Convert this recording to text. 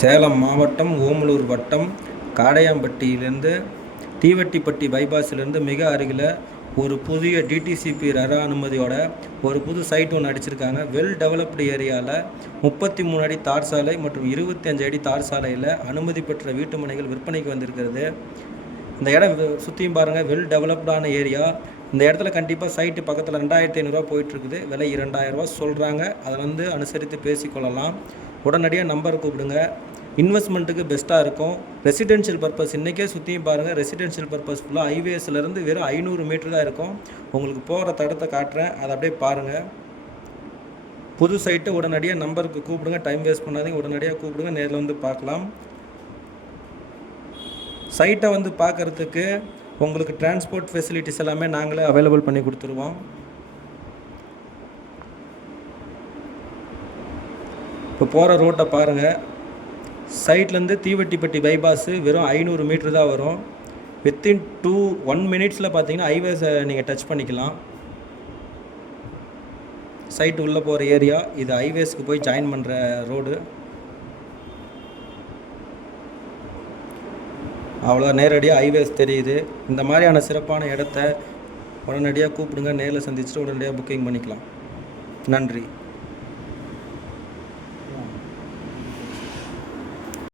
சேலம் மாவட்டம் ஓமலூர் வட்டம் காடையாம்பட்டியிலேருந்து தீவட்டிப்பட்டி பைபாஸிலேருந்து மிக அருகில் ஒரு புதிய டிடிசிபி ரர அனுமதியோட ஒரு புது சைட் ஒன்று அடிச்சிருக்காங்க. வெல் டெவலப்டு ஏரியாவில் முப்பத்தி மூணு அடி தார் சாலை மற்றும் இருபத்தி அஞ்சு அடி தார் சாலையில் அனுமதி பெற்ற வீட்டு மனைகள் விற்பனைக்கு வந்திருக்கிறது. இந்த இடம் சுற்றியும் பாருங்கள் வெல் டெவலப்டான ஏரியா இந்த இடத்துல கண்டிப்பாக சைட்டு பக்கத்தில் ரெண்டாயிரத்தி ஐநூறுரூவா போயிட்டுருக்குது. விலை இரண்டாயிரரூவா சொல்கிறாங்க அதை வந்து அனுசரித்து பேசிக்கொள்ளலாம். உடனடியாக நம்பர் கூப்பிடுங்க. இன்வெஸ்ட்மெண்ட்டுக்கு பெஸ்ட்டாக இருக்கும். ரெசிடென்ஷியல் பர்பஸ் இன்றைக்கே சுற்றியும் பாருங்கள் ரெசிடென்ஷியல் பர்பஸ் ஃபுல்லாக ஹைவேஸ்லேருந்து வெறும் ஐநூறு மீட்டர் தான் இருக்கும். உங்களுக்கு போகிற தடத்தை காட்டுறேன். அதை அப்படியே பாருங்கள் புது சைட்டு உடனடியாக நம்பருக்கு கூப்பிடுங்க. டைம் வேஸ்ட் பண்ணாதீங்க. உடனடியாக கூப்பிடுங்க. நேரில் வந்து பார்க்கலாம். சைட்டை வந்து பார்க்குறதுக்கு உங்களுக்கு டிரான்ஸ்போர்ட் ஃபெசிலிட்டிஸ் எல்லாமே நாங்களே அவைலபிள் பண்ணி கொடுத்துருவோம். இப்போ போகிற ரோட்டை பாருங்கள் சைட்லேருந்து தீவட்டிப்பட்டி பைபாஸு வெறும் ஐநூறு மீட்ரு தான் வரும். வித்தின் டூ ஒன் மினிட்ஸில் பார்த்தீங்கன்னா ஹைவேஸை நீங்கள் டச் பண்ணிக்கலாம். சைட் உள்ளே போகிற ஏரியா இது ஹைவேஸ்க்கு போய் ஜாயின் பண்ணுற ரோடு அவ்வளோ நேரடியாக ஹைவேஸ் தெரியுது. இந்த மாதிரியான சிறப்பான இடத்த உடனடியாக கூப்பிடுங்க. நேரில் சந்திச்சுட்டு உடனடியாக புக்கிங் பண்ணிக்கலாம். நன்றி.